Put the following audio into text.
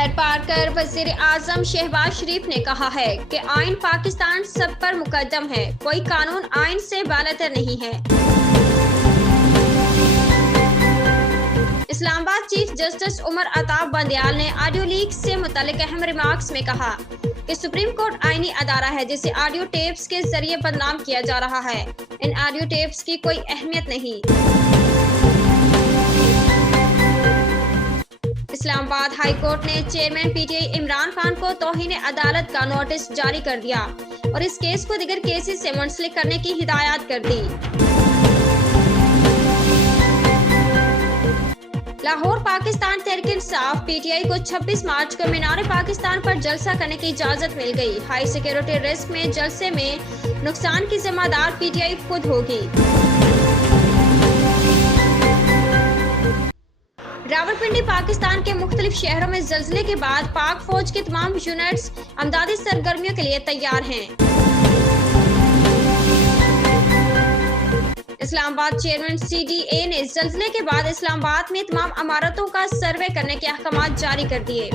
हद पार कर वजीर आजम शहबाज शरीफ ने कहा है कि आइन पाकिस्तान सब पर मुकद्दम है, कोई कानून आइन से बालातर नहीं है। इस्लामाबाद चीफ जस्टिस उमर अताब बंदयाल ने ऑडियो लीक से मुतालिक अहम रिमार्क्स में कहा कि सुप्रीम कोर्ट आईनी अदारा है जिसे ऑडियो टेप्स के जरिए बदनाम किया जा रहा है। इन ऑडियो टेप्स की कोई अहमियत नहीं। इस्लामाबाद हाई कोर्ट ने चेयरमैन पीटीआई इमरान खान को तौहीन अदालत का नोटिस जारी कर दिया और इस केस को दीगर केसेस से मुंसलिक करने की हिदायत कर दी। लाहौर पाकिस्तान तहरीक इंसाफ पीटीआई को 26 मार्च को मीनार पाकिस्तान पर जलसा करने की इजाजत मिल गई। हाई सिक्योरिटी रिस्क में जलसे में नुकसान की जिम्मेदार पीटीआई खुद होगी। रावलपिंडी पाकिस्तान के मुख्तलिफ शहरों में जल्जले के बाद पाक फौज की तमाम यूनिट्स अमदादी सरगर्मियों के लिए तैयार हैं। इस्लामाबाद चेयरमैन सीडीए ने जल्जले के बाद इस्लामाबाद में तमाम इमारतों का सर्वे करने के अहकाम जारी कर दिए।